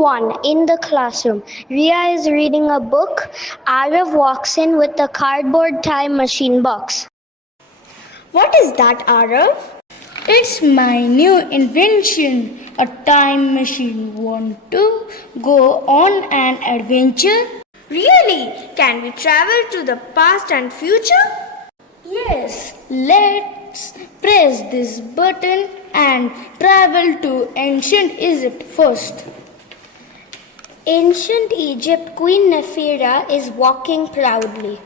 1 in the classroom. Ria is reading a book. Arav walks in with a cardboard time machine box. What is that, Arav? It's my new invention, a time machine. Want to go on an adventure? Really? Can we travel to the past and future? Yes, let's press this button and travel to ancient Egypt first. Ancient Egypt Queen Nephira is walking proudly.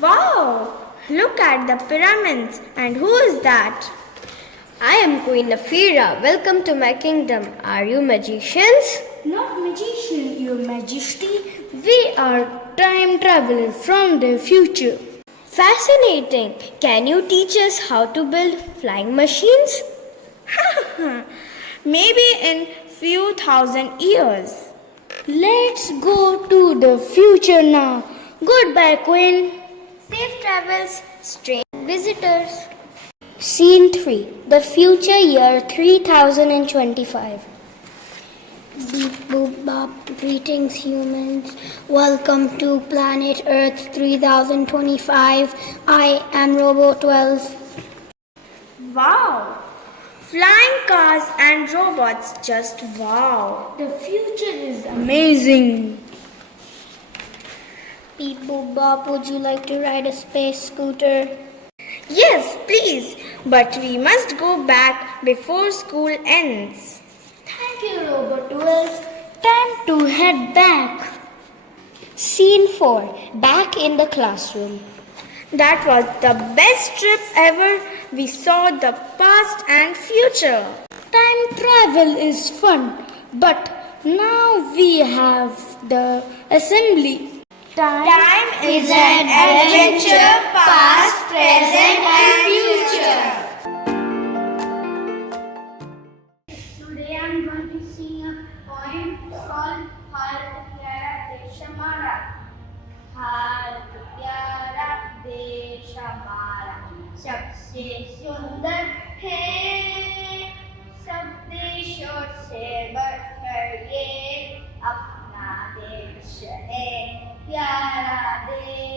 Wow! Look at the pyramids. And who is that? I am Queen Nephira. Welcome to my kingdom. Are you magicians? Not magician, your majesty. We are time travelers from the future. Fascinating. Can you teach us how to build flying machines? Maybe in few thousand years. Let's go to the future now. Goodbye, Queen. Safe travels, strange visitors. Scene 3. The future year 3025. Beep boop bop. Greetings humans. Welcome to planet Earth 3025. I am Robo 12. Wow! Flying cars and robots, just wow. The future is amazing. Beep boop bop. Would you like to ride a space scooter? Yes, please. But we must go back before school ends. Thank you, Robot 12. Time to head back. Scene 4. Back in the classroom. That was the best trip ever. We saw the past and future. Time travel is fun, but now we have the assembly. Time is an adventure, past, present and future. Today I am going to sing a poem called Har Pyara Desh Hamara. Har Pyara Desh Hamara सबसे सुंदर है सब देशों से बढ़कर ये अपना देश है प्यारा देश